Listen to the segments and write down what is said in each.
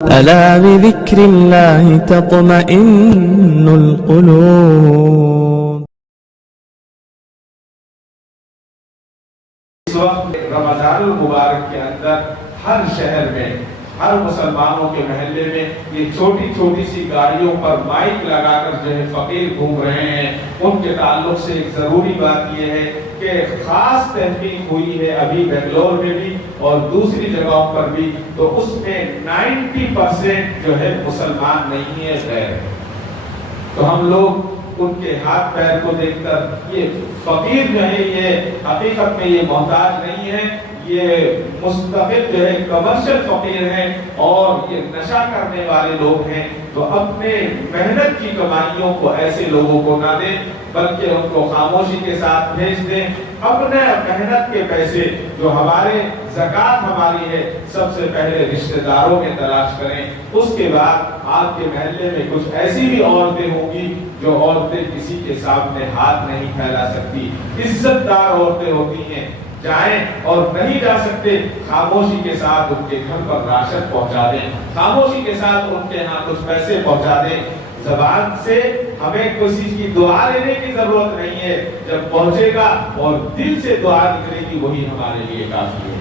ألا بذكر الله تطمئن القلوب. اس وقت رمضان المبارک کے اندر ہر شہر میں، ہر مسلمانوں کے محلے میں یہ چھوٹی چھوٹی سی گاڑیوں پر مائک لگا کر جو ہے فقیر گھوم رہے ہیں. ان کے تعلق سے ایک ضروری بات یہ ہے کہ خاص تحقیق ہوئی ہے ابھی بنگلور میں بھی اور دوسری جگہوں پر بھی، تو اس میں 90% جو ہے مسلمان نہیں ہے، غیر ہے. تو ہم لوگ ان کے ہاتھ پیر کو دیکھ کر یہ فقیر جو ہے یہ حقیقت میں یہ محتاج نہیں ہے، یہ مستقل جو ہے کمرشل فقیر ہیں اور یہ نشہ کرنے والے لوگ ہیں. تو اپنے محنت کی کمائیوں کو ایسے لوگوں کو نہ دیں بلکہ ان کو خاموشی کے ساتھ بھیج دیں. اپنے محنت کے پیسے جو ہمارے زکوٰۃ ہماری ہے سب سے پہلے رشتہ داروں میں تلاش کریں. اس کے بعد آپ کے محلے میں کچھ ایسی بھی عورتیں ہوں گی جو عورتیں کسی کے سامنے ہاتھ نہیں پھیلا سکتی، عزت دار عورتیں ہوتی ہیں، جائیں اور نہیں جا سکتے خاموشی کے ساتھ ان کے گھر پر راشن پہنچا دیں، خاموشی کے ساتھ ان کے ہاں کچھ پیسے پہنچا دیں. زبان سے ہمیں کسی کی دعا لینے کی ضرورت نہیں ہے، جب پہنچے گا اور دل سے دعا نکلے گی وہی ہمارے لیے کافی ہے.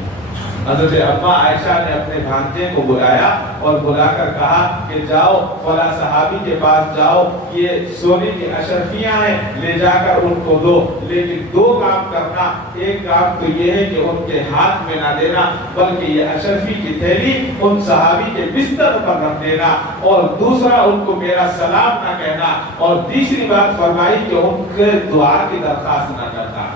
حضرت اما عائشہ نے اپنے بھانجے کو بلایا اور بلا کر کہا کہ جاؤ فلاں صحابی کے پاس جاؤ، یہ سونے کی اشرفیاں ہیں، لے جا کر ان کو دو. لیکن دو کام کرنا، ایک کام تو یہ ہے کہ ان کے ہاتھ میں نہ دینا بلکہ یہ اشرفی کی تھیلی ان صحابی کے بستر پر رکھ دینا، اور دوسرا ان کو میرا سلام نہ کہنا، اور تیسری بات فرمائی کہ ان کے دعا کی درخواست نہ کرنا.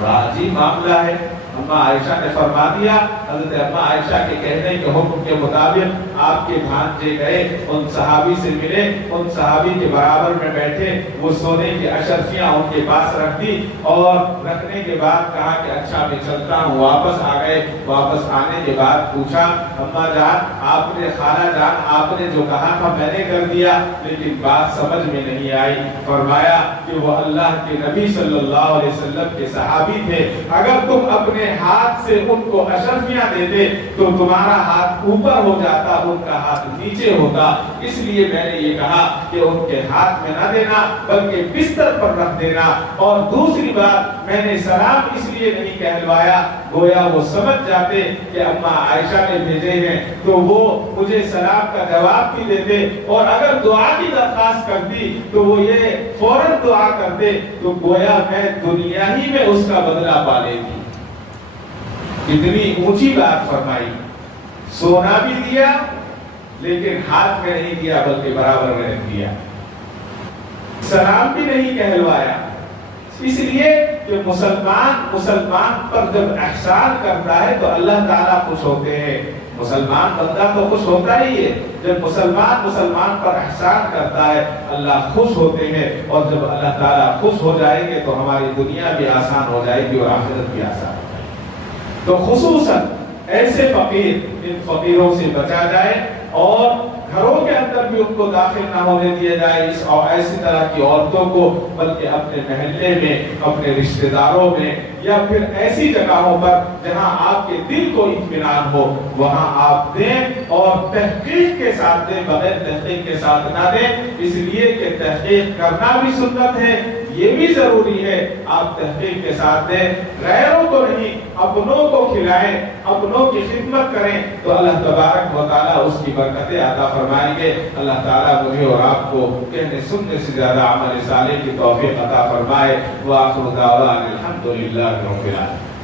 بڑا عجیب معاملہ ہے. اما عائشہ نے فرما دیا. حضرت اما عائشہ کے کہنے کے حکم کے مطابق آپ کے بھانجے گئے، ان صحابی سے ملے، ان صحابی کے برابر میں بیٹھے، وہ سونے کی اشرفیاں ان کے پاس رکھ دی اور رکھنے کے بعد کہا کہ اچھا میں چلتا ہوں. واپس آ گئے. واپس آنے کے بعد پوچھا اما جان، آپ نے، خالہ جان، آپ نے جو کہا تھا میں نے کر دیا لیکن بات سمجھ میں نہیں آئی. فرمایا کہ وہ اللہ کے نبی صلی اللہ علیہ وسلم کے صحابی تھے، اگر تم اپنے ہاتھ سے ان کو اشرفیاں دیتے تو تمہارا ہاتھ اوپر ہو جاتا، ان کا ہاتھ نیچے ہوتا. اس لیے میں نے یہ کہا کہ ان کے ہاتھ میں نہ دینا بلکہ بستر پر رکھ دینا. اور دوسری بات، میں نے سلام اس لیے نہیں کہلوایا، گویا وہ سمجھ جاتے کہ اما عائشہ نے بھیجے ہیں تو وہ مجھے سلام کا جواب بھی دیتے، اور اگر دعا کی درخواست کرتی تو وہ یہ فوراً دعا کرتے، تو گویا میں دنیا ہی میں اس کا بدلہ پا لیتی. اتنی اونچی بات فرمائی. سونا بھی دیا لیکن ہاتھ میں نہیں دیا بلکہ برابر میں رکھ دیا. سلام بھی نہیں کہلوایا، اس لیے کہ مسلمان پر جب احسان کرتا ہے تو اللہ تعالیٰ خوش ہوتے ہیں. مسلمان بندہ تو خوش ہوتا ہی ہے، جب مسلمان پر احسان کرتا ہے اللہ خوش ہوتے ہیں، اور جب اللہ تعالیٰ خوش ہو جائیں گے تو ہماری دنیا بھی آسان ہو جائے گی اور آخرت بھی آسان. تو خصوصاً ایسے فقیر، ان فقیروں سے بچا جائے اور گھروں کے اندر بھی ان کو داخل نہ ہونے دیا جائے اور ایسی طرح کی عورتوں کو، بلکہ اپنے محلے میں، اپنے رشتہ داروں میں، یا پھر ایسی جگہوں پر جہاں آپ کے دل کو اطمینان ہو وہاں آپ دیں، اور تحقیق کے ساتھ دیں، بغیر تحقیق کے ساتھ نہ دیں. اس لیے کہ تحقیق کرنا بھی سنت ہے، یہ بھی ضروری ہے. آپ تحقیق کے ساتھ دیں، غیروں کو نہیں، اپنوں کو کھلائیں، اپنوں کی خدمت کریں تو اللہ تبارک و تعالیٰ اس کی برکتیں عطا فرمائیں گے. اللہ تعالیٰ مجھے اور آپ کو کہنے سننے سے زیادہ عمل صالح کی توفیق عطا فرمائے. وآخر دعوانا الحمدللہ رب العالمین.